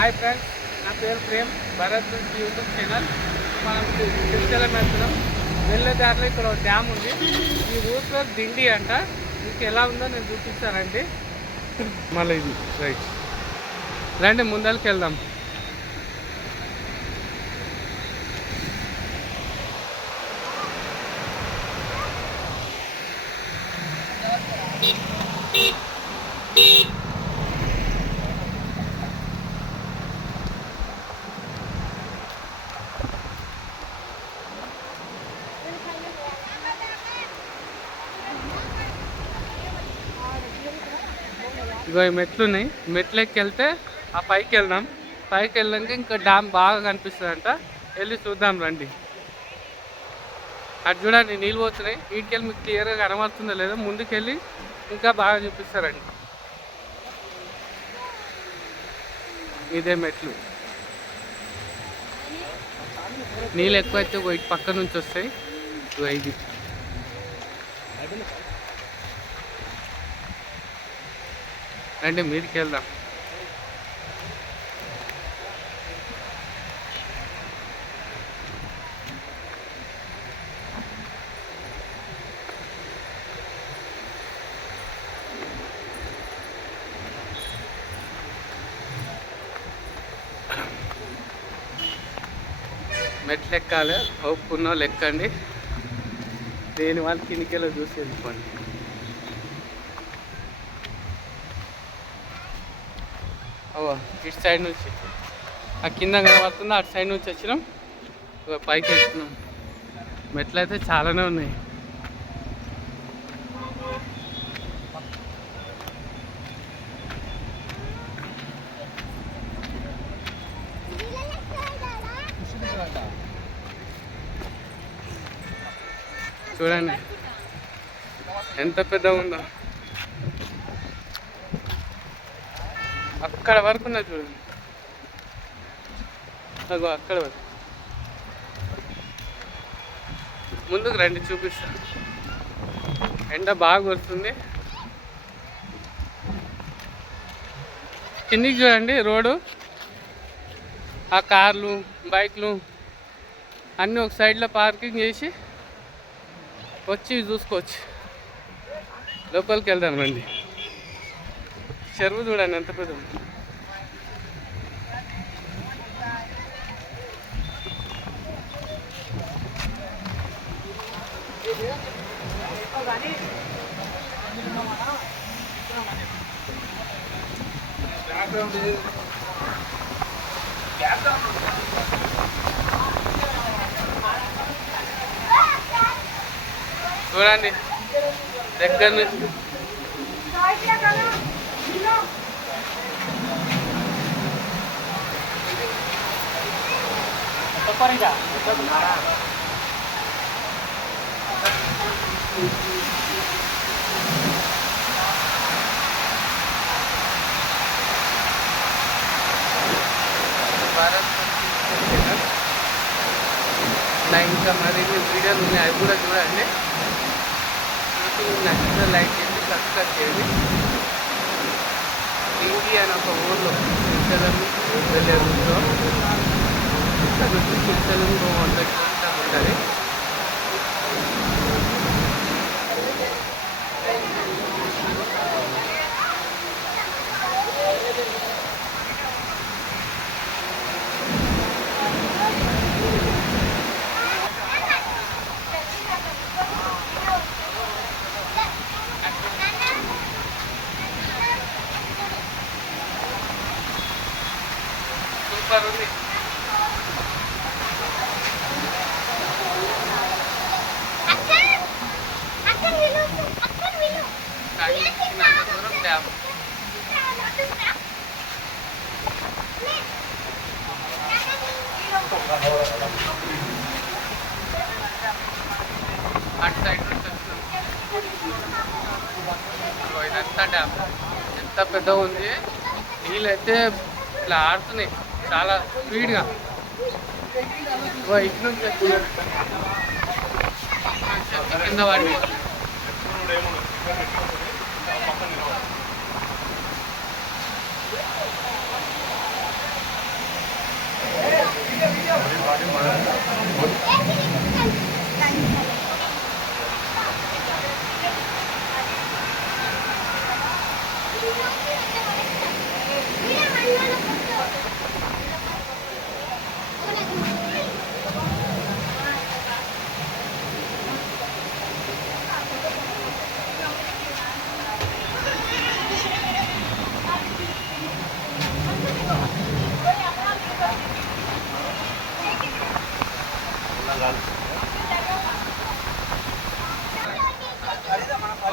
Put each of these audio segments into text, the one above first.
Hi friends నా పేరు Prem Bharat YouTube channel. మనం శ్రీశైలం వెళ్తున్నాం. వెళ్ళే దారిలో ఇక్కడ ఒక డ్యామ్ ఉంది. ఈ ఊర్లో దిండి అంట. మీకు ఎలా ఉందో నేను చూపిస్తానండి. మళ్ళీ ఇది రైట్. రండి ముందరికి వెళ్దాం. ఇగో ఈ మెట్లు ఉన్నాయి మెట్లు ఎక్కి వెళ్తే ఆ పైకి వెళ్దాం. పైకి వెళ్ళాక ఇంకా డ్యామ్ బాగా కనిపిస్తుంది అంట వెళ్ళి చూద్దాం రండి. అటు చూడండి నీళ్ళు పోతున్నాయి. వీటికెళ్ళి మీకు క్లియర్గా కనబడుతుందో లేదో ముందుకెళ్ళి ఇంకా బాగా చూపిస్తారండి. ఇదే మెట్లు. నీళ్ళు ఎక్కువైతే ఇటు పక్క నుంచి వస్తాయి. ఇగో ఇది. రండి మీదకి వెళ్దాం. మెట్లు ఎక్కాలి ఒప్పుకున్న లెక్కండి. దేని వాళ్ళు కిందికెళ్ళి చూసి వెళ్ళిపోండి. ఓ ఇటు సైడ్ నుంచి. ఆ కింద కనబడుతుంది అటు సైడ్ నుంచి వచ్చినాం. పైకి వెళ్తున్నాం మెట్లు అయితే చాలానే ఉన్నాయి. చూడండి. ఎంత పెద్ద ఉందో. అక్కడ వరకు ఉన్నది చూడండి. అగో అక్కడ వరకు ముందుకు రండి చూపిస్తా. ఎండ బాగా కొడుతుంది. కిందికి చూడండి రోడ్డు. ఆ కార్లు బైక్లు అన్నీ ఒక సైడ్లో పార్కింగ్ చేసి వచ్చి చూసుకోవచ్చు. లోపలికి వెళ్దాం రండి. చెరువు చూడండి ఎంత పెద్ద చూడండి దగ్గర నుంచి. భారత్ నా ఇంకా మరిన్ని వీడియోలు ఉన్నాయి అవి కూడా చూడండి చూసి మీకు నచ్చితే లైక్ చేసి సబ్స్క్రైబ్ చేయండి ఇండి అని ఒక ఊర్లో శ్రీశైలం వెళ్ళే ఊర్లో ఇక్కడ నుంచి శ్రీశైలం వంద కిలోమీటర్లు ఉంటుంది సూపర్ ఉంది. అటు సైడ్ నుంచి ఇదంతా డ్యామ్. ఎంత పెద్దగా ఉంది. నీళ్ళైతే ఇట్లా ఆడుతున్నాయి. చాలా స్పీడ్గా ఇట్నుంచి కింద పడిపోతుంది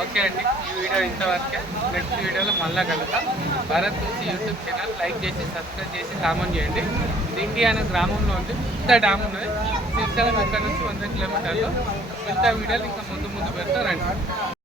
ఓకే అండి ఈ వీడియో ఇంతవరకే. నెక్స్ట్ వీడియోలో మళ్ళీ కలుగుతాం భరత్ నుంచి యూట్యూబ్ ఛానల్ లైక్ చేసి సబ్స్క్రైబ్ చేసి కామెంట్ చేయండి. ఇండియా అనే గ్రామంలో ఉంది. పెద్ద డ్యామ్ ఉన్నది. శ్రీశైలం ఎక్కడ నుంచి వంద కిలోమీటర్లు. పెద్ద వీడియోలు ఇంకా ముందు ముందు పెడతారండి.